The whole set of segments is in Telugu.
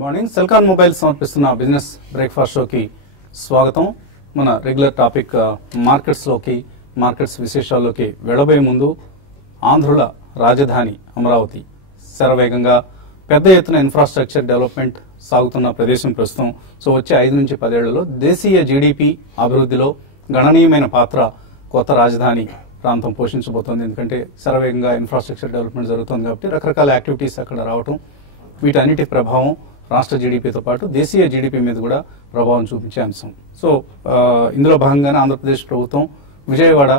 Good morning. సెల్కాన్ మొబైల్ సమర్పిస్తున్న బిజినెస్ బ్రేక్ఫాస్ట్ షోకి స్వాగతం. మన రెగ్యులర్ టాపిక్ మార్కెట్స్ విశేషాల్లోకి వెళ్లబోయే ముందు ఆంధ్రుల రాజధాని అమరావతి శరవేగంగా పెద్ద ఎత్తున ఇన్ఫ్రాస్ట్రక్చర్ డెవలప్మెంట్ సాగుతున్న ప్రదేశం ప్రస్తుతం. సో వచ్చే 5 నుంచి 10 ఏళ్లలో దేశీయ జీడీపీ అభివృద్ధిలో గణనీయమైన పాత్ర కొత్త రాజధాని ప్రాంతం పోషించబోతోంది. ఎందుకంటే శరవేగంగా ఇన్ఫ్రాస్ట్రక్చర్ డెవలప్మెంట్ జరుగుతుంది కాబట్టి రకరకాల యాక్టివిటీస్ అక్కడ రావటం, వీటన్నిటి ప్రభావం రాష్ట్ర జీడీపీతో పాటు దేశీయ జీడీపీ మీద కూడా ప్రభావం చూపించే అంశం. సో ఇందులో భాగంగానే ఆంధ్రప్రదేశ్ ప్రభుత్వం విజయవాడ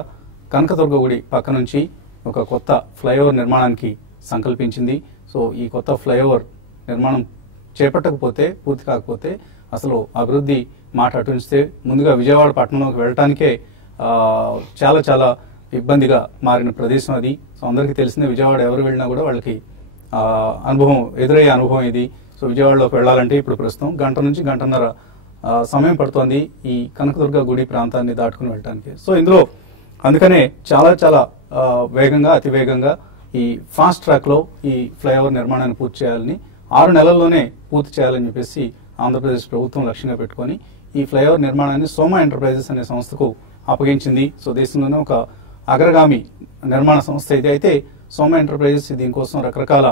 కనకదుర్గ గుడి పక్క నుంచి ఒక కొత్త ఫ్లైఓవర్ నిర్మాణానికి సంకల్పించింది. సో ఈ కొత్త ఫ్లైఓవర్ నిర్మాణం చేపట్టకపోతే, పూర్తి కాకపోతే అసలు అభివృద్ధి మాట అటుంచితే ముందుగా విజయవాడ పట్టణంలోకి వెళ్ళటానికే చాలా చాలా ఇబ్బందిగా మారిన ప్రదేశం అది. సో అందరికీ తెలిసిందే, విజయవాడ ఎవరు వెళ్ళినా కూడా వాళ్ళకి ఎదురయ్యే అనుభవం ఇది. సో విజయవాడలోకి వెళ్లాలంటే ఇప్పుడు ప్రస్తుతం గంట నుంచి గంటన్నర సమయం పడుతోంది ఈ కనకదుర్గ గుడి ప్రాంతాన్ని దాటుకుని వెళ్ళడానికి. సో ఇందులో అందుకనే చాలా చాలా అతి వేగంగా ఈ ఫాస్ట్ ట్రాక్ లో ఈ ఫ్లైఓవర్ నిర్మాణాన్ని పూర్తి చేయాలని, 6 నెలల్లోనే పూర్తి చేయాలని చెప్పేసి ఆంధ్రప్రదేశ్ ప్రభుత్వం లక్ష్యంగా పెట్టుకుని ఈ ఫ్లైఓవర్ నిర్మాణాన్ని సోమా ఎంటర్ప్రైజెస్ అనే సంస్థకు అప్పగించింది. సో దేశంలోనే ఒక అగ్రగామి నిర్మాణ సంస్థ ఇది. అయితే సోమా ఎంటర్ప్రైజెస్ దీనికోసం రకరకాల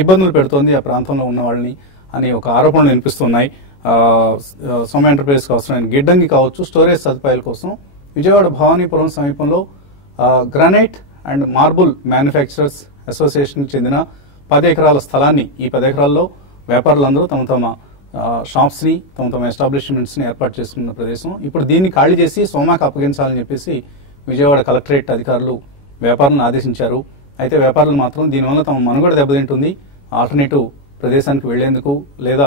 ఇబ్బందులు పెడుతోంది ఆ ప్రాంతంలో ఉన్న వాళ్ళని అనే ఒక ఆరోపణలు వినిపిస్తున్నాయి. సోమా ఎంటర్ప్రైజెస్ అవసరమైన గిడ్డంగి కావచ్చు, స్టోరేజ్ సదుపాయాల కోసం విజయవాడ భవానీపురం సమీపంలో granite and marble manufacturers association కి చెందిన 10 ఎకరాల స్థలాన్ని, ఈ 10 ఎకరాల్లో వ్యాపారులందరూ తమ షాప్స్ ని, తమ ఎస్టాబ్లిష్మెంట్స్ ని ఏర్పాటు చేసుకున్న ప్రదేశం. ఇప్పుడు దీన్ని ఖాళీ చేసి సోమాకు అప్పగించాలని చెప్పేసి విజయవాడ కలెక్టరేట్ అధికారులు వ్యాపారులను ఆదేశించారు. అయితే వ్యాపారులు మాత్రం దీనివల్ల తమ మనుగడ దెబ్బతింటుంది, ఆల్టర్నేటివ్ ప్రదేశానికి వెళ్లేందుకు లేదా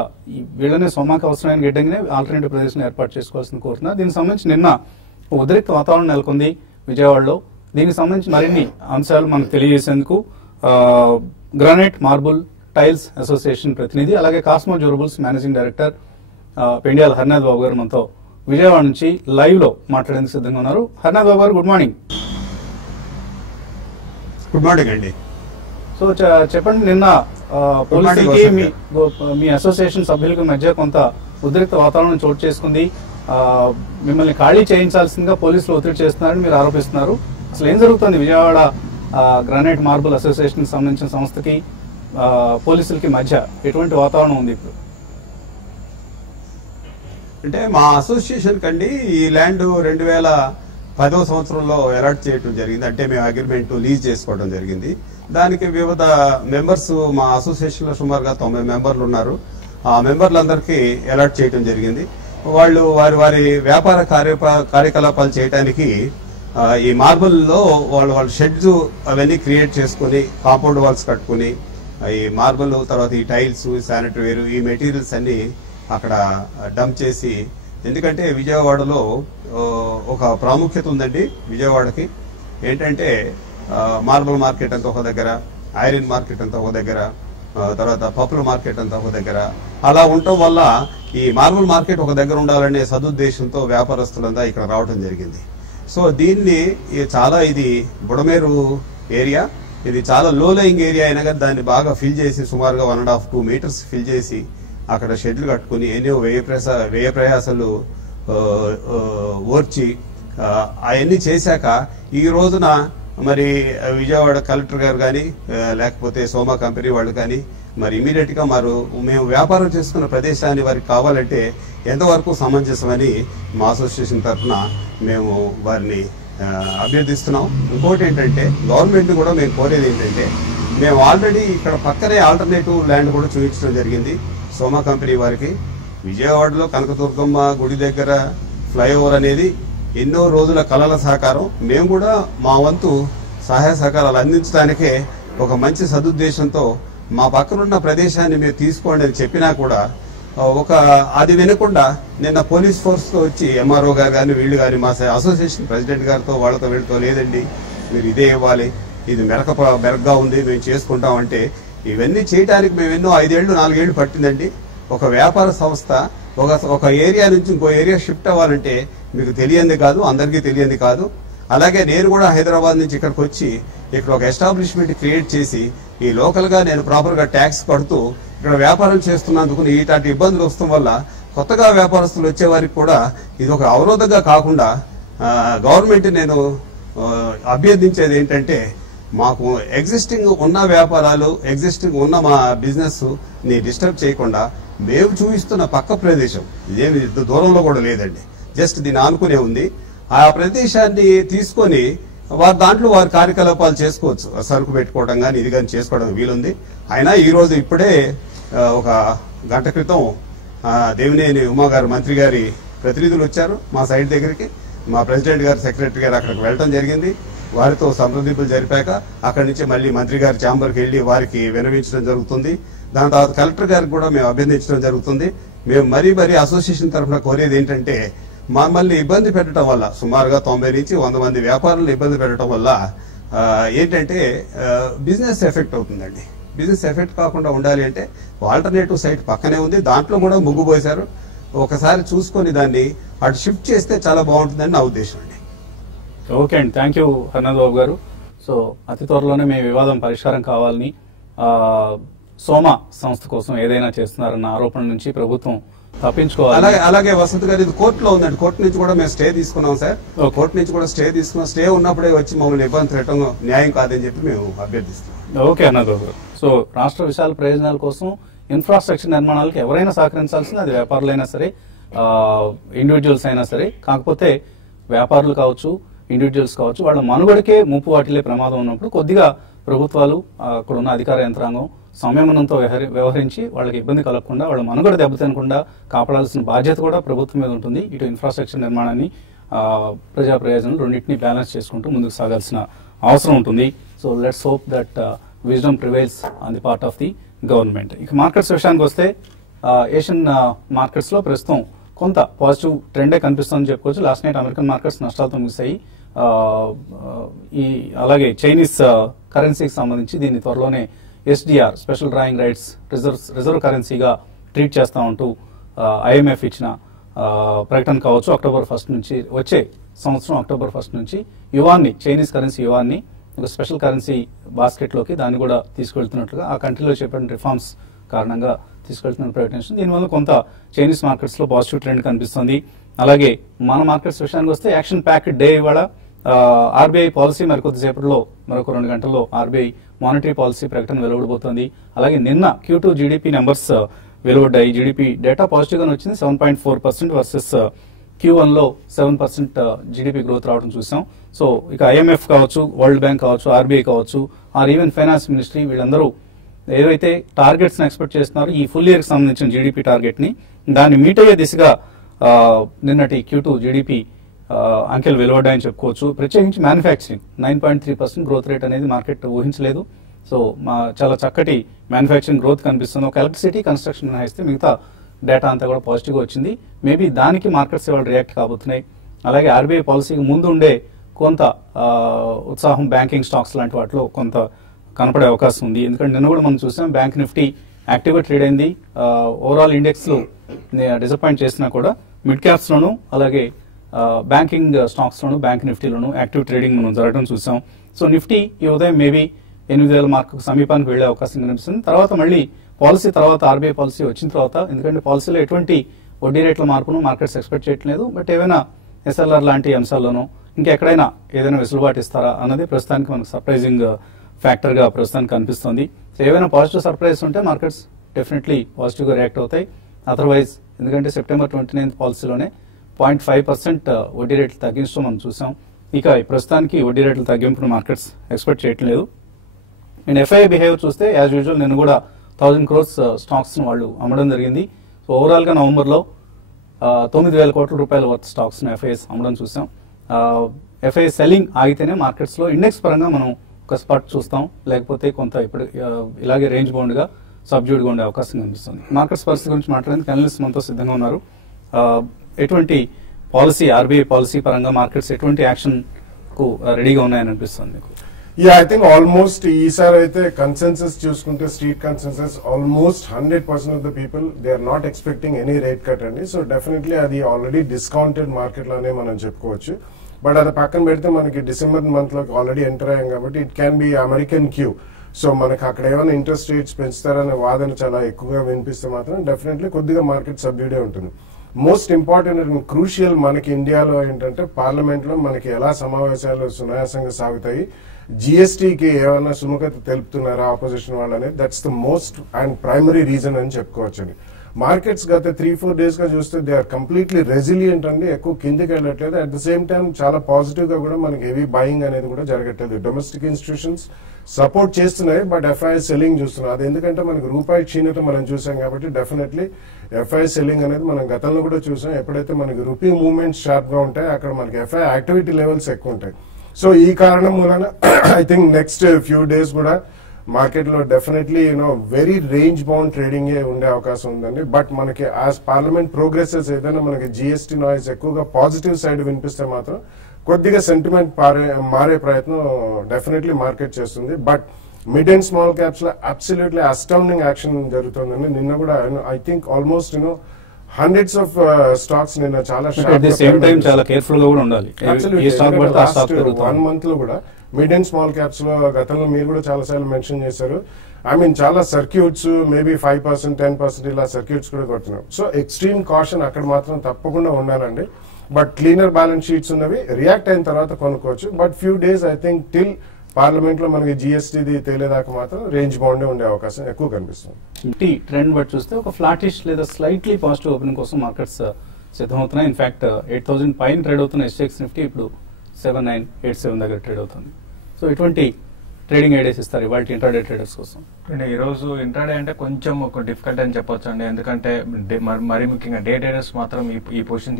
వీళ్ళనే సోమాకు అవసరమైన గిడ్డంగినే ఆల్టర్నేటివ్ ప్రదేశం ఏర్పాటు చేసుకోవాల్సింది కోరుతున్నారు. దీనికి సంబంధించి నిన్న ఉద్రిక్త వాతావరణం నెలకొంది విజయవాడలో. దీనికి సంబంధించి మరిన్ని అంశాలు మనకు తెలియజేసేందుకు గ్రానైట్ మార్బుల్ టైల్స్ అసోసియేషన్ ప్రతినిధి, అలాగే Cosmo durables managing director Pendyala Harinath Babu garu మనతో విజయవాడ నుంచి లైవ్ లో మాట్లాడేందుకు సిద్ధంగా ఉన్నారు. హరినాథ్ బాబు గారు, గుడ్ మార్నింగ్. గుడ్ మార్నింగ్ అండి. సో చెప్పండి, నిన్న పోలీసులకి మీ అసోసియేషన్ సభ్యులకు మధ్య కొంత ఉద్రిక్త వాతావరణం చోటు చేసుకుంది. మిమ్మల్ని ఖాళీ చేయించాల్సిందిగా పోలీసులు ఒత్తిడి చేస్తున్నారని మీరు ఆరోపిస్తున్నారు. అసలు ఏం జరుగుతుంది విజయవాడ గ్రానైట్ మార్బుల్ అసోసియేషన్ కి సంబంధించిన సంస్థకి పోలీసులకి మధ్య ఎటువంటి వాతావరణం ఉంది ఇప్పుడు? అంటే మా అసోసియేషన్ కండి ఈ ల్యాండ్ 2010వ సంవత్సరంలో అలాట్ చేయడం జరిగింది. అంటే మేము అగ్రిమెంట్ లీజ్ చేసుకోవడం జరిగింది. దానికి వివిధ మెంబర్స్, మా అసోసియేషన్ లో సుమారుగా 90 మెంబర్లు ఉన్నారు. ఆ మెంబర్లందరికీ అలాట్ చేయడం జరిగింది. వాళ్ళు వారి వ్యాపార కార్యకలాపాలు చేయడానికి ఈ మార్బుల్ లో వాళ్ళ షెడ్స్ అవన్నీ క్రియేట్ చేసుకుని, కాంపౌండ్ వాల్స్ కట్టుకుని, ఈ మార్బుల్ తర్వాత ఈ టైల్స్, శానిటరీ వేర్, ఈ మెటీరియల్స్ అన్ని అక్కడ డంప్ చేసి, ఎందుకంటే విజయవాడలో ఒక ప్రాముఖ్యత ఉందండి విజయవాడకి. ఏంటంటే మార్బుల్ మార్కెట్ అంతా ఒక దగ్గర, ఐరన్ మార్కెట్ అంతా ఒక దగ్గర, తర్వాత పప్పుల మార్కెట్ అంతా ఒక దగ్గర. అలా ఉండటం వల్ల ఈ మార్బుల్ మార్కెట్ ఒక దగ్గర ఉండాలనే సదుద్దేశంతో వ్యాపారస్తులంతా ఇక్కడ రావడం జరిగింది. సో దీన్ని ఇది బుడమేరు ఏరియా, ఇది చాలా లో లయింగ్ ఏరియా అయినా కానీ దాన్ని బాగా ఫిల్ చేసి సుమారుగా 1.5-2 మీటర్స్ ఫిల్ చేసి అక్కడ షెడ్లు కట్టుకుని ఎన్నో వ్యయ ప్రయాసాలు ఓర్చి అవన్నీ చేశాక ఈ రోజున మరి విజయవాడ కలెక్టర్ గారు కానీ లేకపోతే సోమా కంపెనీ వాళ్ళు కానీ మరి ఇమీడియట్ గా మేము వ్యాపారం చేసుకున్న ప్రదేశాన్ని వారికి కావాలంటే ఎంతవరకు సమంజసమని మా అసోసియేషన్ తరఫున మేము వారిని అభ్యర్థిస్తున్నాం. ఇంకోటి ఏంటంటే గవర్నమెంట్ కూడా మేము కోరేది ఏంటంటే, మేము ఆల్రెడీ ఇక్కడ పక్కనే ఆల్టర్నేటివ్ ల్యాండ్ కూడా చూపించడం జరిగింది సోమా కంపెనీ వారికి. విజయవాడలో కనకదుర్గమ్మ గుడి దగ్గర ఫ్లైఓవర్ అనేది ఎన్నో రోజుల కళల సహకారం. మేము కూడా మా వంతు సహాయ సహకారాలు అందించడానికే ఒక మంచి సదుద్దేశంతో మా పక్కనున్న ప్రదేశాన్ని మీరు తీసుకోండి అని చెప్పినా కూడా అది వినకుండా నిన్న పోలీస్ ఫోర్స్ తో వచ్చి ఎంఆర్ఓ గారు కానీ వీళ్ళు కానీ మా అసోసియేషన్ ప్రెసిడెంట్ గారితో వీళ్ళతో లేదండి మీరు ఇదే ఇవ్వాలి, ఇది మెరగ్గా ఉంది, మేము చేసుకుంటామంటే ఇవన్నీ చేయడానికి మేము ఎన్నో 5 ఏళ్ళు 4 ఏళ్ళు పట్టిందండి. ఒక వ్యాపార సంస్థ ఒక ఏరియా నుంచి ఇంకో ఏరియా షిఫ్ట్ అవ్వాలంటే మీకు తెలియంది కాదు, అందరికీ తెలియంది కాదు. అలాగే నేను కూడా హైదరాబాద్ నుంచి ఇక్కడికి వచ్చి ఇక్కడ ఒక ఎస్టాబ్లిష్మెంట్ క్రియేట్ చేసి ఈ లోకల్ గా నేను ప్రాపర్ గా ట్యాక్స్ కడుతూ ఇక్కడ వ్యాపారం చేస్తున్నందుకు ఇలాంటి ఇబ్బందులు వస్తాం వల్ల కొత్తగా వ్యాపారస్తులు వచ్చే వారికి కూడా ఇది ఒక అవరోధంగా కాకుండా గవర్నమెంట్ నేను అభ్యర్థించేది ఏంటంటే మాకు ఎగ్జిస్టింగ్ ఉన్న వ్యాపారాలు ఎగ్జిస్టింగ్ ఉన్న మా బిజినెస్ ని డిస్టర్బ్ చేయకుండా మేము చూపిస్తున్న పక్క ప్రదేశం ఇదేమి దూరంలో కూడా లేదండి, జస్ట్ దీన్ని ఆనుకునే ఉంది. ఆ ప్రదేశాన్ని తీసుకొని దాంట్లో వారి కార్యకలాపాలు చేసుకోవచ్చు, సరుకు పెట్టుకోవడం కానీ ఇది కానీ చేసుకోవడం వీలుంది. అయినా ఈ రోజు ఇప్పుడే ఒక గంట క్రితం దేవినేని ఉమా గారు మంత్రి గారి ప్రతినిధులు వచ్చారు మా సైట్ దగ్గరికి. మా ప్రెసిడెంట్ గారు సెక్రటరీ గారు అక్కడికి వెళ్ళడం జరిగింది. వారితో సంప్రదింపులు జరిపాక అక్కడి నుంచి మళ్ళీ మంత్రి గారి ఛాంబర్కి వెళ్లి వారికి వినవించడం జరుగుతుంది. దాని తర్వాత కలెక్టర్ గారికి కూడా మేము అభ్యర్థించడం జరుగుతుంది. మేము మరీ అసోసియేషన్ తరఫున కోరేది ఏంటంటే మమ్మల్ని ఇబ్బంది పెట్టడం వల్ల సుమారుగా 90 నుంచి 100 మంది వ్యాపారులను ఇబ్బంది పెట్టడం వల్ల ఏంటంటే బిజినెస్ ఎఫెక్ట్ అవుతుందండి. బిజినెస్ ఎఫెక్ట్ కాకుండా ఉండాలి అంటే ఆల్టర్నేటివ్ సైట్ పక్కనే ఉంది, దాంట్లో కూడా ముగ్గు పోసారు. ఒకసారి చూసుకొని దాన్ని అటు షిఫ్ట్ చేస్తే చాలా బాగుంటుందని నా ఉద్దేశం అండి. ఓకే అండి, థ్యాంక్ యూ హర్నాథ్ బాబు గారు. సో అతి త్వరలోనే మీ వివాదం పరిష్కారం కావాలని సోమా సంస్థ కోసం ఏదైనా చేస్తున్నారన్న ఆరోపణ నుంచి ప్రభుత్వం తప్పించుకోవాలి. అలాగే వసంత్ గారు ఇది కోర్టులో ఉందండి, కోర్టు నుంచి కూడా మేము స్టే తీసుకున్నాం సార్. కోర్టు నుంచి కూడా స్టే తీసుకున్నాం. స్టే ఉన్నప్పుడే వచ్చి మమ్మల్ని ఇబ్బంది పెట్టడం న్యాయం కాదని చెప్పి మేము అభ్యర్థిస్తున్నాం. ఓకే హర్నాథ్ బాబు గారు. సో రాష్ట్ర విశాల ప్రయోజనాల కోసం ఇన్ఫ్రాస్ట్రక్చర్ నిర్మాణాలకు ఎవరైనా సహకరించాల్సింది, అది వ్యాపారులైనా సరే ఇండివిజువల్స్ అయినా సరే. కాకపోతే వ్యాపారులు కావచ్చు ఇండివిజువల్స్ కావచ్చు వాళ్ళ మనుగడకే ముప్పు వాటిల్లే ప్రమాదం ఉన్నప్పుడు కొద్దిగా ప్రభుత్వాలు అక్కడ ఉన్న అధికార యంత్రాంగం సంయమనంతో వ్యవహరించి వాళ్ళకి ఇబ్బంది కలగకుండా వాళ్ళ మనుగడ దెబ్బతినకుండా కాపాడాల్సిన బాధ్యత కూడా ప్రభుత్వం మీద ఉంటుంది. ఇటు ఇన్ఫ్రాస్ట్రక్చర్ నిర్మాణాన్ని ప్రజా ప్రయోజనాలు రెండింటినీ బ్యాలెన్స్ చేసుకుంటూ ముందుకు సాగాల్సిన అవసరం ఉంటుంది. So let's hope that wisdom prevails on the part of the government. ఇక మార్కెట్స్ విషయానికి వస్తే ఏషియన్ మార్కెట్స్ లో ప్రస్తుతం కొంత పాజిటివ్ ట్రెండే కనిపిస్తుందని చెప్పుకోవచ్చు. లాస్ట్ నైట్ అమెరికన్ మార్కెట్స్ నష్టాలతో ముగిశాయి. అలాగే చైనీస్ కరెన్సీకి సంబంధించి దీన్ని త్వరలోనే SDR special drawing rights reserve కరెన్సీగా ట్రీట్ చేస్తా ఉంటూ IMF ఇచ్చిన ప్రకటన కావచ్చు. అక్టోబర్ 1 నుంచి వచ్చే సంవత్సరం అక్టోబర్ 1 నుంచి యువాన్ని చైనీస్ కరెన్సీ యువాన్ని ఒక స్పెషల్ కరెన్సీ బాస్కెట్ లోకి దాన్ని కూడా తీసుకెళ్తున్నట్లుగా ఆ కంట్రీలో చేపట్టిన రిఫార్మ్స్ కారణంగా తీసుకెళ్తున్న ప్రకటించింది. దీనివల్ల కొంత చైనీస్ మార్కెట్స్ లో పాజిటివ్ ట్రెండ్ కనిపిస్తుంది. అలాగే మన మార్కెట్స్ విషయానికి వస్తే యాక్షన్ ప్యాక్డ్ డే ఇవాళ RBI పాలసీ మరికొద్దిసేపట్లో మరొక 2 గంటల్లో RBI మానిటరీ పాలసీ ప్రకటన వెలువడబోతోంది. అలాగే నిన్న Q2 GDP నెంబర్స్ వెలువడ్డాయి. GDP డేటా పాజిటివ్ గానే వచ్చింది. 7.4% వర్సెస్ Q1 లో 7% GDP గ్రోత్ రావడం చూసాం. సో ఇక IMF కావచ్చు, వరల్డ్ బ్యాంక్ కావచ్చు, RBI కావచ్చు, ఆర్ ఈవెన్ ఫైనాన్స్ మినిస్ట్రీ వీళ్ళందరూ ఏదైతే టార్గెట్స్ ఎక్స్పెక్ట్ చేస్తున్నారో ఈ ఫుల్ ఇయర్ కి సంబంధించిన GDP టార్గెట్ ని దాన్ని మీట్ అయ్యే దిశగా నిన్నటి Q2 GDP అంకెలు వెలువడ్డాయని చెప్పుకోవచ్చు. ప్రత్యేకించి మ్యానుఫ్యాక్చరింగ్ 9.3% గ్రోత్ రేట్ అనేది మార్కెట్ ఊహించలేదు. సో చాలా చక్కటి మ్యానుఫ్యాక్చరింగ్ గ్రోత్ కనిపిస్తుంది. ఒక ఎలక్ట్రిసిటీ కన్స్ట్రక్షన్ మినహాయిస్తే మిగతా డేటా అంతా కూడా పాజిటివ్ గా వచ్చింది. మేబీ దానికి మార్కెట్స్ ఇవాళ రియాక్ట్ కాబోతున్నాయి. అలాగే RBI పాలసీకి ముందు ఉండే కొంత ఉత్సాహం బ్యాంకింగ్ స్టాక్స్ లాంటి వాటిలో కొంత కనపడే అవకాశం ఉంది. ఎందుకంటే నిన్న కూడా మనం చూసాం బ్యాంక్ నిఫ్టీ యాక్టివ్ గా ట్రేడ్ అయింది. ఓవరాల్ ఇండెక్స్ లో డిసప్పాయింట్ చేసినా కూడా మిడ్ క్యాప్స్ లోను అలాగే బ్యాంకింగ్ స్టాక్స్ లోను బ్యాంక్ నిఫ్టీలోను యాక్టివ్ ట్రేడింగ్ మనం జరగడం చూసాం. సో నిఫ్టీ ఈ ఉదయం మేబీ 8,000 మార్కు సమీపానికి వెళ్లే అవకాశం కనిపిస్తుంది. తర్వాత మళ్ళీ పాలసీ తర్వాత RBI పాలసీ వచ్చిన తర్వాత, ఎందుకంటే పాలసీలో ఎటువంటి వడ్డీ రేట్ల మార్పును మార్కెట్స్ ఎక్స్పెక్ట్ చేయట్లేదు. బట్ ఏమైనా SLR లాంటి అంశాల్లోనూ ఇంకెక్కడైనా ఏదైనా వెసులుబాటు ఇస్తారా అన్నది ప్రస్తుతానికి మనకు సర్ప్రైజింగ్ ఫ్యాక్టర్ గా ప్రస్తుతానికి కనిపిస్తుంది. సో ఏవైనా పాజిటివ్ సర్ప్రైజ్ ఉంటే మార్కెట్స్ డెఫినెట్లీ పాజిటివ్ గా రియాక్ట్ అవుతాయి. అదర్వైజ్ ఎందుకంటే సెప్టెంబర్ 29 పాలసీలోనే 0.5% వడ్డీ రేట్లు తగ్గించడం మనం చూసాం. ఇక ప్రస్తుతానికి వడ్డీ రేట్ల తగ్గింపును మార్కెట్స్ ఎక్స్పెక్ట్ చేయట్లేదు. అండ్ FII బిహేవియర్ చూస్తే యాజ్ యూజువల్ నిన్న కూడా 1000 crores స్టాక్స్ వాళ్ళు అమ్మడం జరిగింది. సో ఓవరాల్ గా నవంబర్ లో 9,000 కోట్ల రూపాయల వర్త్ స్టాక్స్ FIIs అమ్మడం చూసాం. FII సెల్లింగ్ ఆగితేనే మార్కెట్స్ లో ఇండెక్స్ పరంగా మనం ఒక స్పాట్ చూస్తాం, లేకపోతే కొంత ఇప్పుడు ఇలాగే రేంజ్ బౌండ్ గా సబ్జ్యూడ్ గా ఉండే అవకాశం కనిపిస్తుంది. మార్కెట్స్ పరిస్థితి గురించి మాట్లాడేందుకు అనలిస్ట్ మనతో సిద్ధంగా ఉన్నారు. ఎటువంటి పాలసీ RBI పాలసీ పరంగా మార్కెట్స్ ఎటువంటి యాక్షన్ కు రెడీగా ఉన్నాయని అనిపిస్తుంది మీకు? I think almost ఈసారి అయితే కన్సెన్సస్ చూసుకుంటే street consensus almost 100% of the people they are not expecting any rate cut అండి. సో డెఫినెట్లీ అది ఆల్రెడీ డిస్కౌంటెడ్ మార్కెట్ లోనే మనం చెప్పుకోవచ్చు. బట్ అది పక్కన పెడితే మనకి డిసెంబర్ మంత్ లోకి ఆల్రెడీ ఎంటర్ అయ్యాం కాబట్టి it can be American queue. So మనకి అక్కడ ఏమైనా ఇంట్రెస్ట్ రేట్స్ పెంచుతారనే వాదన చాలా ఎక్కువగా వినిపిస్తే మాత్రం డెఫినెట్లీ కొద్దిగా మార్కెట్ సబ్డ్యూడే ఉంటుంది. మోస్ట్ ఇంపార్టెంట్ అండ్ క్రూషియల్ మనకి ఇండియాలో ఏంటంటే పార్లమెంట్ లో మనకి ఎలా సమావేశాలు సునాయాసంగా సాగుతాయి, జిఎస్టీకి ఏమైనా సుముఖత తెలుపుతున్నారా ఆపోజిషన్ వాళ్ళని, that's the most and primary reason అని చెప్పుకోవచ్చండి. మార్కెట్స్ గత 3-4 days గా చూస్తే దే ఆర్ కంప్లీట్లీ రెసిలియంట్ అండి, ఎక్కువ కిందికి వెళ్ళట్లేదు. అట్ ద సేమ్ టైం చాలా పాజిటివ్ గా కూడా మనకి హెవీ బయింగ్ అనేది కూడా జరగట్లేదు. డొమెస్టిక్ ఇన్స్టిట్యూషన్స్ సపోర్ట్ చేస్తున్నాయి, బట్ ఎఫ్ఐఐ సెల్లింగ్ చూస్తున్నాం. అది ఎందుకంటే మనకి రూపాయి క్షీణత మనం చూసాం కాబట్టి డెఫినెట్లీ ఎఫ్ఐఐ సెల్లింగ్ అనేది మనం గతంలో కూడా చూసాం. ఎప్పుడైతే మనకి రూపీ మూవ్మెంట్స్ షార్ప్ గా ఉంటాయి అక్కడ మనకి ఎఫ్ఐఐ యాక్టివిటీ లెవెల్స్ ఎక్కువ ఉంటాయి. సో ఈ కారణం మూలన I think next few days కూడా మార్కెట్ లో definitely very range bound trading ఉండే అవకాశం ఉందండి. బట్ మనకి యాజ్ పార్లమెంట్ ప్రోగ్రెసెస్ ఏదైనా మనకి జిఎస్టీ నాయిస్ ఎక్కువగా పాజిటివ్ సైడ్ వినిపిస్తే మాత్రం కొద్దిగా సెంటిమెంట్ మారే ప్రయత్నం డెఫినెట్లీ మార్కెట్ చేస్తుంది. But mid and small caps లో అబ్సల్యూట్లీ అస్టౌండింగ్ యాక్షన్ జరుగుతుందండి. నిన్న కూడా I think almost hundreds of stocks నిన్న చాలా చాలా కేర్ఫుల్ గా కూడా ఉండాలి. లాస్ట్ 1 month లో కూడా మిడ్ అండ్ స్మాల్ క్యాప్స్ లో గతంలో మీరు కూడా చాలా సార్లు మెన్షన్ చేశారు. ఐ మీన్ చాలా సర్క్యూట్స్ మేబీ 5%, 10% ఇలా సర్క్యూట్స్ కూడా కొడుతున్నాం. సో ఎక్స్ట్రీమ్ కాషన్ అక్కడ మాత్రం తప్పకుండా ఉండాలండి. బట్ క్లీనర్ బ్యాలెన్స్ షీట్స్ ఉన్నవి రియాక్ట్ అయిన తర్వాత కొనుక్కోవచ్చు. But few days I think till parliament లో మనకి జిఎస్టీది తేలేదాకా మాత్రం రేంజ్ బౌండే ఉండే అవకాశం ఎక్కువ కనిపిస్తుంది. ట్రెండ్ బట్టి చూస్తే ఒక ఫ్లాటిష్ లేదా స్లైట్లీ పాజిటివ్ ఓపెనింగ్ కోసం మార్కెట్స్ సిద్ధమవుతున్నాయి. ఇన్ఫాక్ట్ 8,000 పైన ట్రేడ్ అవుతున్న ఎస్ఎక్స్ నిఫ్టీ ఇప్పుడు 7987 దగ్గర ట్రేడ్ అవుతుంది. సో ఇటువంటి ట్రేడింగ్ ఐడియాస్ ఇస్తారు ఇవాళ ఇంట్రాడే ట్రేడర్స్ కోసం? ఈ రోజు ఇంట్రాడే అంటే కొంచెం ఒక డిఫికల్ట్ అని చెప్పొచ్చు అండి. ఎందుకంటే మరి ముఖ్యంగా డే ట్రేడర్స్ మాత్రం ఈ పొజిషన్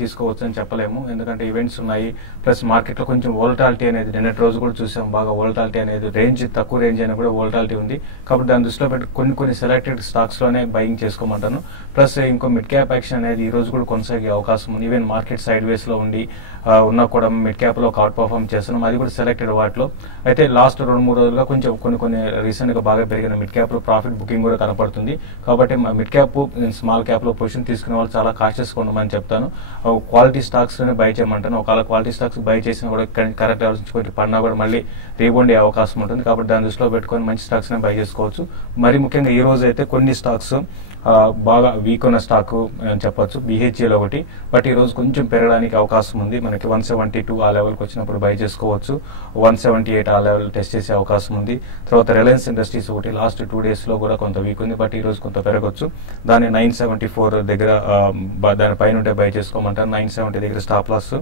తీసుకోవచ్చు అని చెప్పలేము. ఎందుకంటే ఈవెంట్స్ ఉన్నాయి, ప్లస్ మార్కెట్ లో కొంచెం వోలటాలిటీ అనేది నిన్నటి రోజు కూడా చూసాం. బాగా వోలటాలిటీ అనేది తక్కువ రేంజ్ అయినా కూడా వోలటాలిటీ ఉంది. కాబట్టి దాని దృష్టిలో పెట్టి కొన్ని సెలెక్టెడ్ స్టాక్స్ లోనే బయింగ్ చేసుకోమంటాను. ప్లస్ ఇంకో మిడ్ క్యాప్ యాక్షన్ అనేది ఈ రోజు కూడా కొనసాగే అవకాశం ఉంది. ఈవెన్ మార్కెట్ సైడ్ వేస్ లో ఉండి ఉన్నా కూడా మిడ్ క్యాప్ లో అవుట్ పర్ఫార్మ్ చేస్తున్నాం. అది కూడా సెలెక్టెడ్ వాటిలో అయితే లాస్ట్ 2-3 రోజులుగా కొంచెం కొన్ని రీసెంట్ గా బాగా పెరిగిన మిడ్ క్యాప్ లో ప్రాఫిట్ బుకింగ్ కూడా కనపడుతుంది. కాబట్టి మిడ్ క్యాప్ స్మాల్ క్యాప్ లో పొజిషన్ తీసుకునే వాళ్ళు చాలా కాషియస్ గా ఉండమని చెప్తాను. క్వాలిటీ స్టాక్స్ బై చేయమంటాను. ఒకవేళ క్వాలిటీ స్టాక్స్ బై చేసినా కూడా కరెక్ట్ ఆలోచించుకొని పడినా కూడా మళ్ళీ రీబౌండ్ అయ్యే అవకాశం ఉంటుంది. కాబట్టి దాని దృష్టిలో పెట్టుకొని మంచి స్టాక్స్ బై చేసుకోవచ్చు. మరి ముఖ్యంగా ఈ రోజు అయితే కొన్ని స్టాక్స్ బాగా వీక్ ఉన్న స్టాక్ అని చెప్పొచ్చు, బిహెచ్ఎల్ ఒకటి. బట్ ఈ రోజు కొంచెం పెరగడానికి అవకాశం ఉంది. మనకి 172 ఆ లెవెల్కి వచ్చినప్పుడు బై చేసుకోవచ్చు. 178 ఆ లెవెల్ టెస్ట్ చేసే అవకాశం ఉంది. తర్వాత రిలయన్స్ ఇండస్ట్రీస్ ఒకటి లాస్ట్ 2 days లో కూడా కొంత వీక్ ఉంది, బట్ ఈ రోజు కొంత పెరగొచ్చు. దాన్ని 974 దగ్గర దాని పైన ఉంటే బై చేసుకోమంటారు. 970 దగ్గర స్టాప్ లాస్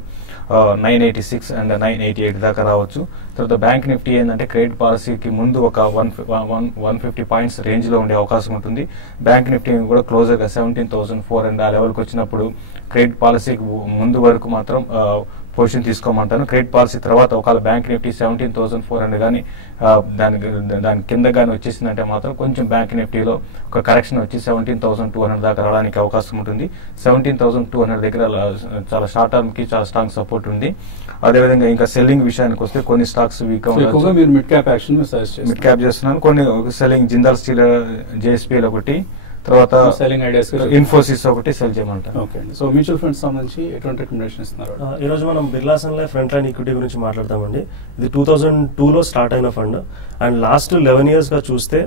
986 అండ్ 988 దాకా రావచ్చు. తర్వాత బ్యాంక్ నిఫ్టీ ఏంటంటే క్రెడిట్ పాలసీకి ముందు ఒక 150 పాయింట్స్ రేంజ్ లో ఉండే అవకాశం ఉంటుంది. బ్యాంక్ నిఫ్టీ కూడా క్లోజర్ గా 17,400 ఆ లెవెల్కి వచ్చినప్పుడు క్రెడిట్ పాలసీకి ముందు వరకు మాత్రం పొజిషన్ తీసుకోమంటాను. క్రెడిట్ పాలసీ తర్వాత ఒకవేళ బ్యాంక్ నిఫ్టీ 17,400 కానీ దాని కింద కానీ వచ్చేసిందంటే మాత్రం కొంచెం బ్యాంక్ నిఫ్టీలో ఒక కరెక్షన్ వచ్చి 17,200 దాకా రావడానికి అవకాశం ఉంటుంది. 17,200 దగ్గర చాలా షార్ట్ టర్మ్ కి చాలా స్ట్రాంగ్ సపోర్ట్ ఉంది. అదేవిధంగా ఇంకా సెల్లింగ్ విషయానికి వస్తే కొన్ని స్టాక్స్ వీక్ మిడ్ క్యాప్ చేస్తున్నాను. కొన్ని సెల్లింగ్ జిందాల్ స్టీల్, జేఎస్పీఎల్ ఒకటి, తర్వాత సెల్లింగ్ ఐడియాస్ ఇన్ఫోసిస్ ఒకటి సెల్ చేయమంటారు. ఓకే. సో మ్యూచువల్ ఫండ్స్ సంబంధించి ఎటువంటి రికమెండేషన్ ఇస్తున్నారు? ఈ రోజు మనం Birla sun life front line equity గురించి మాట్లాడతామండి. ఇది 2002లో స్టార్ట్ అయిన ఫండ్ అండ్ లాస్ట్ 11 years గా చూస్తే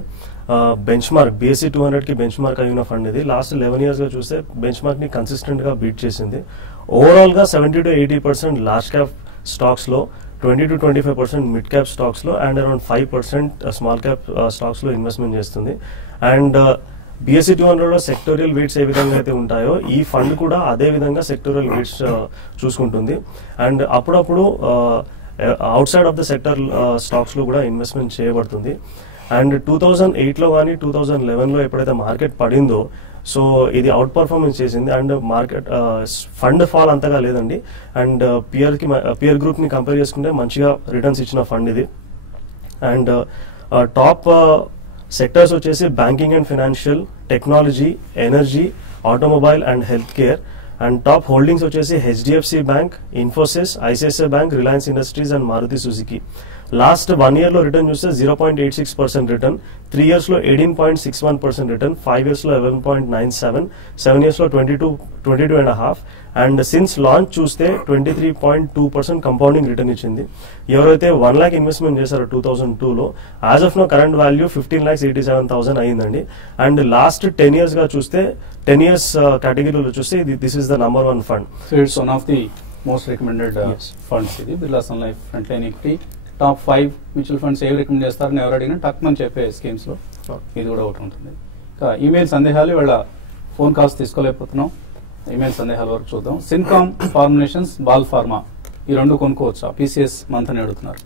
బెంచ్ మార్క్ BSE 200 కి బెంచ్ మార్క్ అయిన ఫండ్ ఇది. లాస్ట్ 11 years గా చూస్తే బెంచ్ మార్క్ ని కన్సిస్టెంట్ గా బీట్ చేసింది. ఓవరాల్ గా 70 to 80% లార్జ్ క్యాప్ స్టాక్స్ లో, 20 to 25% మిడ్ క్యాప్ స్టాక్స్ లో and around 5% small cap stocks లో ఇన్వెస్ట్మెంట్ చేస్తుంది. అండ్ BSE 200 లో సెక్టోరియల్ వెయిట్స్ ఏ విధంగా అయితే ఉంటాయో ఈ ఫండ్ కూడా అదే విధంగా సెక్టోరియల్ వెయిట్స్ చూసుకుంటుంది. అండ్ అప్పుడప్పుడు out side of the sector stocks లో కూడా ఇన్వెస్ట్మెంట్ చేయబడుతుంది. అండ్ 2008లో కానీ 2011లో ఎప్పుడైతే మార్కెట్ పడిందో సో ఇది అవుట్ పర్ఫార్మెన్స్ చేసింది. అండ్ మార్కెట్ ఫండ్ ఫాల్ అంతగా లేదండి. అండ్ పియర్ గ్రూప్ ని కంపేర్ చేసుకుంటే మంచిగా రిటర్న్స్ ఇచ్చిన ఫండ్ ఇది. అండ్ టాప్ సెక్టర్స్ వచ్చేసి banking and financial, technology, energy, automobile and health care. And top holdings వచ్చేసి HDFC bank, Infosys, ICICI bank, Reliance Industries and Maruti Suzuki. Last 1 year లో రిటర్న్ చూస్తే 0.86% రిటర్న్, 3 years లో 18.61% రిటర్న్, 5 years లో 11.97, 7 years లో 22.5 అండ్ సిన్స్ లాంచ్ చూస్తే 23.2% కంపౌండింగ్ రిటర్న్ ఇచ్చింది. ఎవరైతే 1 lakh ఇన్వెస్ట్మెంట్ చేశారో 2002లో as of now current value 15,87,000 అయిందండి. అండ్ లాస్ట్ 10 years గా చూస్తే 10 years కేటగిరీలో చూస్తే this is the number 1 fund. So it's one of the most recommended funds ఇది Birla sun life front line equity. Top 5 mutual funds ఏవి రికమెండ్ చేస్తారని ఎవరు అడిగినా టక్మని చెప్పే స్కీమ్స్ లో ఇది కూడా ఒకటి ఉంటుంది. ఇంకా ఈమెయిల్ సందేహాలు ఇవాళ ఫోన్ కాల్స్ తీసుకోలేకపోతున్నాం. ఈమెయిల్ సందేహాల వరకు చూద్దాం. సిన్కామ్ ఫార్ములేషన్స్, బాల్ ఫార్మా ఈ రెండు కొనుక్కోవచ్చా? PCS మంత్ అని అడుగుతున్నారు.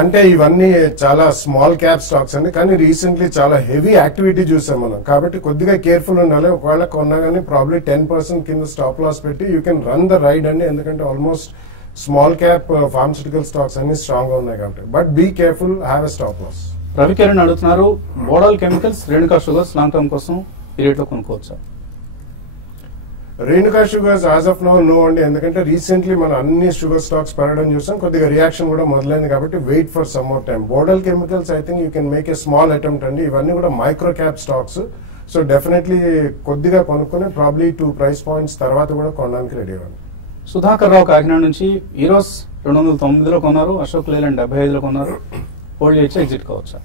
అంటే ఇవన్నీ చాలా స్మాల్ క్యాప్ స్టాక్స్ అండి, కానీ రీసెంట్లీ చాలా హెవీ యాక్టివిటీ చూసాం మనం, కాబట్టి కొద్దిగా కేర్ఫుల్ ఉండాలి. ఒకవేళ కొన్నా కానీ ప్రాబ్లీ 10% కింద స్టాప్ లాస్ పెట్టి you can run the ride అండి, ఎందుకంటే almost small cap pharmaceutical stocks అన్ని స్ట్రాంగ్ గా ఉన్నాయి కాబట్టి. But be careful, have a stop loss. Ravikiran అడుగుతున్నారు, Bodal chemicals, Renuka sugars long term కోసం ఈ రేట్ లో కొనుక్కోవచ్చా? Renuka sugars as of now no అండి, ఎందుకంటే రీసెంట్లీ మనం అన్ని షుగర్ స్టాక్స్ పెరగడం చూసాం, కొద్దిగా రియాక్షన్ కూడా మొదలైంది కాబట్టి wait for some more time. Bodal Chemicals I think you can make a small attempt అండి, ఇవన్నీ కూడా micro cap stocks. So definitely కొద్దిగా కొనుక్కుని ప్రాబ్లీ 2 price points తర్వాత కూడా కొనడానికి రెడీ అవ్వండి. సుధాకర్ రావు కాకినాడ నుంచి, ఈరోస్ 209లో కొన్నారు, అశోక్ లేలాండ్ 75లో కొన్నారు, హోల్డ్ చేయొచ్చా, ఎగ్జిట్ కావచ్చా?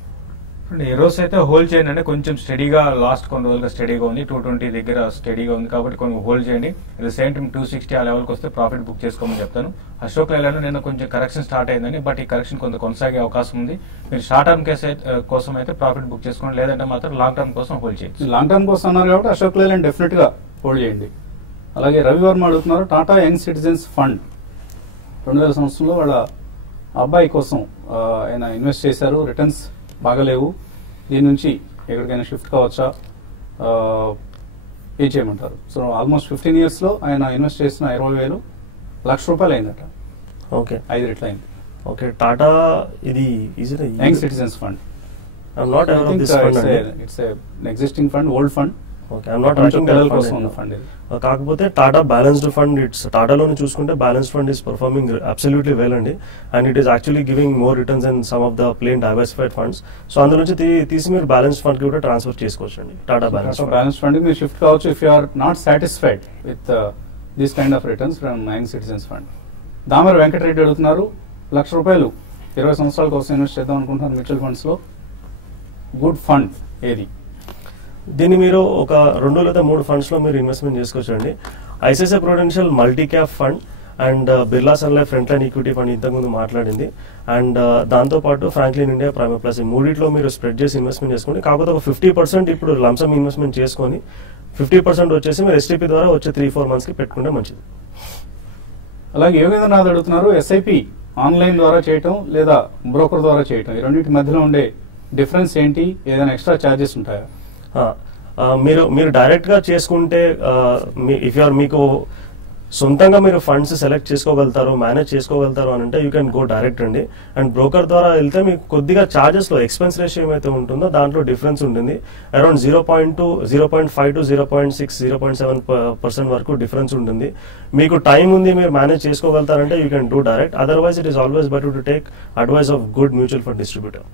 ఈ రోజు అయితే హోల్డ్ చేయండి, అంటే కొంచెం స్టడీగా లాస్ట్ కొన్ని రోజులుగా స్టడీగా ఉంది, 220 దగ్గర స్టడీగా ఉంది కాబట్టి కొన్ని హోల్డ్ చేయండి. అట్ ద సేమ్ టైం 260 ఆ లెవెల్కి వస్తే ప్రాఫిట్ బుక్ చేసుకోమని చెప్తాను. అశోక్ లేలాండ్ నిన్న కొంచెం కరెక్షన్ స్టార్ట్ అయిందని, బట్ ఈ కరెక్షన్ కొంత కొనసాగే అవకాశం ఉంది. మీరు షార్ట్ టర్మ్ కోసం అయితే ప్రాఫిట్ బుక్ చేసుకోండి, లేదంటే మాత్రం లాంగ్ టర్మ్ కోసం హోల్డ్ చేయండి. లాంగ్ టర్మ్ కోసం అన్నారు కాబట్టి అశోక్ లేలాండ్ డెఫినెట్ గా హోల్డ్ చేయండి. అలాగే రవివర్మ అడుగుతున్నారు, టాటా యంగ్ సిటిజన్స్ ఫండ్ 2000 సంవత్సరంలో వాళ్ళ అబ్బాయి కోసం ఆయన ఇన్వెస్ట్ చేశారు, రిటర్న్స్ బాగలేవు, దీని నుంచి ఎక్కడికైనా షిఫ్ట్ కావచ్చా, ఏం చేయమంటారు? సో ఆల్మోస్ట్ 15 years లో ఆయన ఇన్వెస్ట్ చేసిన 20,000 లక్ష రూపాయలు అయిందట. ఓకే, 5 రెట్లు అయింది. ఓకే, టాటా ఇది is it young citizens fund? I'm not aware of this fund. It's existing fund, old fund, okay, I'm not tracking పిల్లల కోసం ఉన్న ఫండ్ ఇది. కాకపోతే టాటా బ్యాలెన్స్డ్ ఫండ్, ఇట్స్ టాటాలోని చూసుకుంటే balanced fund is performing absolutely well అండి, and it is actually giving more returns and some of the plain diversified funds. So అందులో నుంచి తీసి మీరు బ్యాలెన్స్డ్ ఫండ్ కి కూడా ట్రాన్స్ఫర్ చేసుకోవచ్చు అండి. టాటా బ్యాలెన్స్ ఫండ్ మీరు షిఫ్ట్ కావచ్చు if you are not satisfied with this kind of returns from young citizens fund. Damar Venkatareddy అడుగుతున్నారు, ₹1,00,000 20 సంవత్సరాల కోసం ఇన్వెస్ట్ చేద్దాం అనుకుంటున్నారు మ్యూచువల్ ఫండ్స్ లో, గుడ్ ఫండ్ ఏది? దీన్ని మీరు ఒక 2 లేదా 3 ఫండ్స్ లో మీరు ఇన్వెస్ట్మెంట్ చేసుకోవచ్చు అండి. ICICI Prudential multi cap fund and Birla sun life front line equity fund ఇంతకుముందు మాట్లాడింది, అండ్ దాంతో పాటు ఫ్రాంక్లిన్ ఇండియా ప్రైమ్ ప్లస్, ఈ మూడిట్లో మీరు స్ప్రెడ్ చేసి ఇన్వెస్ట్మెంట్ చేసుకోండి. కాకపోతే ఒక 50% ఇప్పుడు లంసమ్ ఇన్వెస్ట్మెంట్ చేసుకొని 50% వచ్చేసి మీరు STP ద్వారా వచ్చే 3-4 months కి పెట్టుకుంటే మంచిది. అలాగే యోగేంద్రనాథ్ అడుగుతున్నారు, SIP ఆన్లైన్ ద్వారా చేయటం లేదా బ్రోకర్ ద్వారా చేయటం, ఈ రెండింటి మధ్యలో ఉండే డిఫరెన్స్ ఏంటి? ఏదైనా ఎక్స్ట్రా ఛార్జెస్ ఉంటాయా? మీరు డైరెక్ట్ గా చేసుకుంటే మీకు సొంతంగా మీరు ఫండ్స్ సెలెక్ట్ చేసుకోగలుగుతారు, మేనేజ్ చేసుకోగలుగుతారు అని అంటే యూ కెన్ గో డైరెక్ట్ అండి. అండ్ బ్రోకర్ ద్వారా వెళ్తే మీకు కొద్దిగా చార్జెస్ లో ఎక్స్పెన్స్ రేషియో ఏమైతే ఉంటుందో దాంట్లో డిఫరెన్స్ ఉంటుంది. అరౌండ్ 0.2, 0.5 to 0.6, 0.7% వరకు డిఫరెన్స్ ఉంటుంది. మీకు టైం ఉంది, మీరు మేనేజ్ చేసుకోగలుగుతారంటే you can do direct. Otherwise it is always better to take advice of good mutual fund distributor.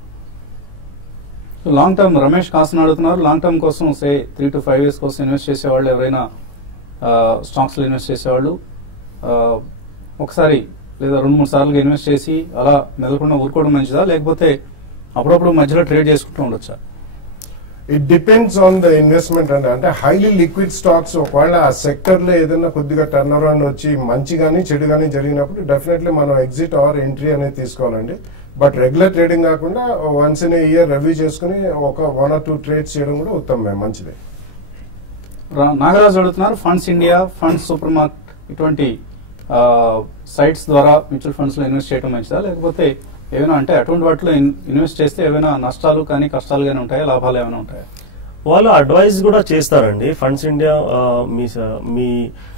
Long term Ramesh Kasan అడుగుతున్నారు, లాంగ్ టర్మ్ కోసం 3 to 5 years కోసం ఇన్వెస్ట్ చేసేవాళ్ళు, ఎవరైనా స్టాక్స్ లో ఇన్వెస్ట్ చేసేవాళ్ళు ఒకసారి లేదా 2-3 సార్లుగా ఇన్వెస్ట్ చేసి అలా మెదలకుండా ఊరుకోవడం మంచిదా, లేకపోతే అప్పుడప్పుడు మధ్యలో ట్రేడ్ చేసుకుంటూ ఉండొచ్చా? It depends on the investment అండి. అంటే హైలీ లిక్విడ్ స్టాక్స్ ఒకవేళ ఆ సెక్టర్ లో ఏదైనా కొద్దిగా టర్న్ అరౌండ్ వచ్చి మంచి గానీ చెడు గానీ జరిగినప్పుడు డెఫినెట్లీ మనం ఎగ్జిట్ ఆర్ ఎంట్రీ అనేది తీసుకోవాలండి. బట్ రెగ్యులర్ ట్రేడింగ్ కాకుండా వన్స్ ఇన్ ఇయర్ రివ్యూ చేసుకుని ఒక 1 or 2 ట్రేడ్స్ చేయడం కూడా ఉత్తమమే, మంచిదే. నాగరాజు అడుగుతున్నారు, funds India, funds super market ఇటువంటి సైట్స్ ద్వారా మ్యూచువల్ ఫండ్స్ లో ఇన్వెస్ట్ చేయడం మంచిదా, లేకపోతే ఏమైనా అంటే అటువంటి వాటిలో ఇన్వెస్ట్ చేస్తే ఏమైనా నష్టాలు కానీ కష్టాలు కానీ ఉంటాయా, లాభాలు ఏమైనా ఉంటాయా? వాళ్ళు అడ్వైజ్ కూడా చేస్తారండి. ఫండ్స్ ఇండియా మీ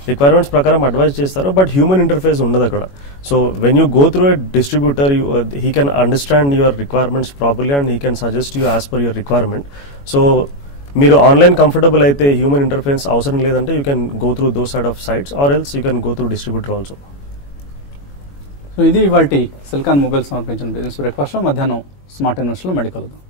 రిక్వైర్మెంట్స్ ప్రకారం అడ్వైజ్ చేస్తారు, బట్ హ్యూమన్ ఇంటర్ఫేస్ ఉండదు అక్కడ. So when you go through a distributor, he can understand your requirements properly and he can suggest you as per your requirement. So మీరు ఆన్లైన్ కంఫర్టబుల్ అయితే హ్యూమన్ ఇంటర్ఫేస్ అవసరం లేదంటే you can go through those side of sites or else you can go through distributor also. So ఇది ఇవాల్టి సిలికాన్ మొబైల్ సమర్పించిన బిజినెస్ బ్రేక్ఫాస్ట్. మధ్యాహ్నం స్మార్ట్ ఇన్వెస్ట్ లో మళ్ళీ కలుద్దాం.